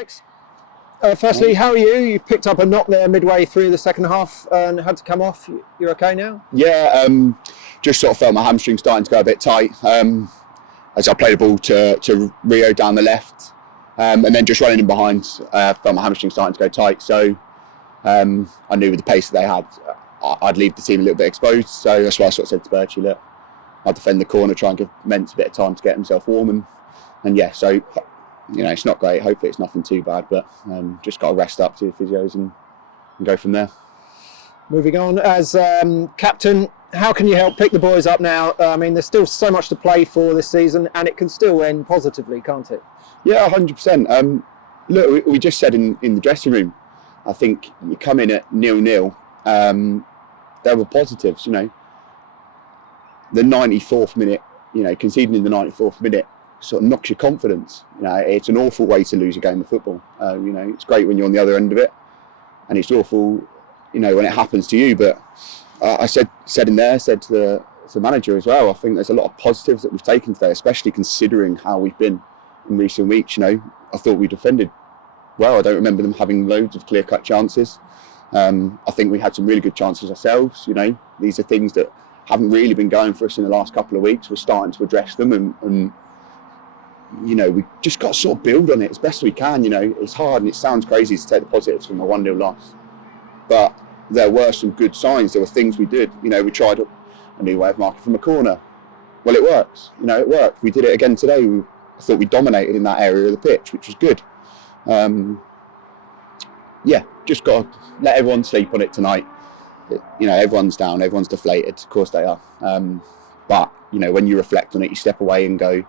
Alex. Firstly, how are you? You picked up a knock there midway through the second half and had to come off. You're okay now? Yeah, just sort of felt my hamstring starting to go a bit tight as I played the ball to Rio down the left, and then just running in behind, felt my hamstring starting to go tight. So I knew with the pace that they had, I'd leave the team a little bit exposed. So that's why I sort of said to Bertie, look, I'll defend the corner, try and give Ments a bit of time to get himself warm, and yeah, so it's not great. Hopefully it's nothing too bad, but just got to rest up to the physios and go from there. Moving on, as captain, how can you help pick the boys up now? I mean, there's still so much to play for this season, and it can still end positively, can't it? Yeah, 100%. Look, we just said in the dressing room, I think you come in at 0-0, there were positives, The 94th minute, conceding in the 94th minute sort of knocks your confidence. It's an awful way to lose a game of football. It's great when you're on the other end of it, and it's awful, when it happens to you. But I said to the manager as well, I think there's a lot of positives that we've taken today, especially considering how we've been in recent weeks. I thought we defended well. I don't remember them having loads of clear-cut chances. I think we had some really good chances ourselves. These are things that haven't really been going for us in the last couple of weeks. We're starting to address them, and we just got to sort of build on it as best we can. It's hard and it sounds crazy to take the positives from a 1-0 loss, but there were some good signs. There were things we did. We tried a new way of marking from a corner. Well, it works. It worked. We did it again today. I thought we dominated in that area of the pitch, which was good. Just got to let everyone sleep on it tonight. Everyone's down, everyone's deflated. Of course they are. But when you reflect on it, you step away and go,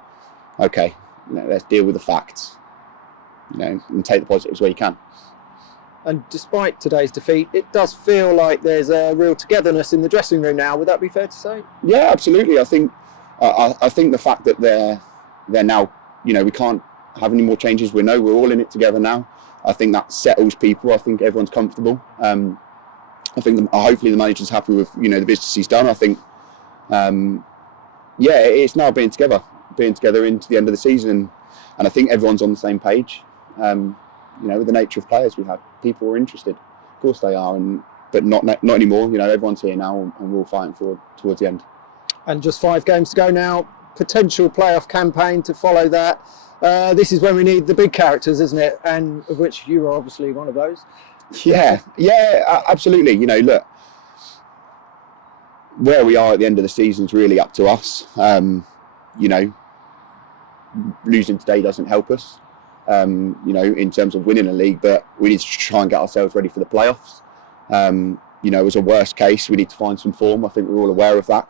okay, let's deal with the facts, and take the positives where you can. And despite today's defeat, it does feel like there's a real togetherness in the dressing room now. Would that be fair to say? Yeah, absolutely. I think the fact that they're now, we can't have any more changes. We know we're all in it together now. I think that settles people. I think everyone's comfortable. I think hopefully the manager's happy with the business he's done. I think it's now being together into the end of the season, and I think everyone's on the same page. With the nature of players we have, people are interested. Of course they are, but not anymore. Everyone's here now, and we're all fighting forward towards the end. And just 5 games to go now. Potential playoff campaign to follow that. This is when we need the big characters, isn't it? And of which you are obviously one of those. Yeah, absolutely. Look, where we are at the end of the season is really up to us. Losing today doesn't help us, in terms of winning a league, but we need to try and get ourselves ready for the playoffs. As a worst case, we need to find some form. I think we're all aware of that.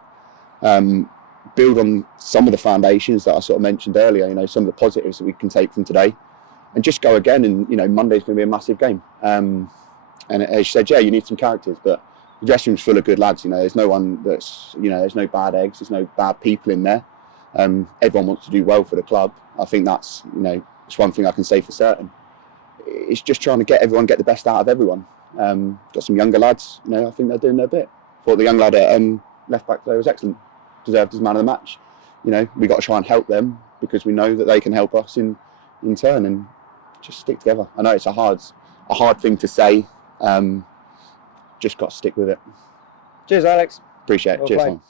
Build on some of the foundations that I sort of mentioned earlier, some of the positives that we can take from today, and just go again. And Monday's going to be a massive game. And as you said, you need some characters, but the dressing room's full of good lads. There's no one that's there's no bad eggs, there's no bad people in there. Everyone wants to do well for the club. I think that's it's one thing I can say for certain. It's just trying to get the best out of everyone. Got some younger lads. I think they're doing their bit. Thought the young lad at left back there was excellent. Deserved as man of the match. We got to try and help them because we know that they can help us in turn, and just stick together. I know it's a hard thing to say. Just got to stick with it. Cheers, Alex. Appreciate it. Cheers, man.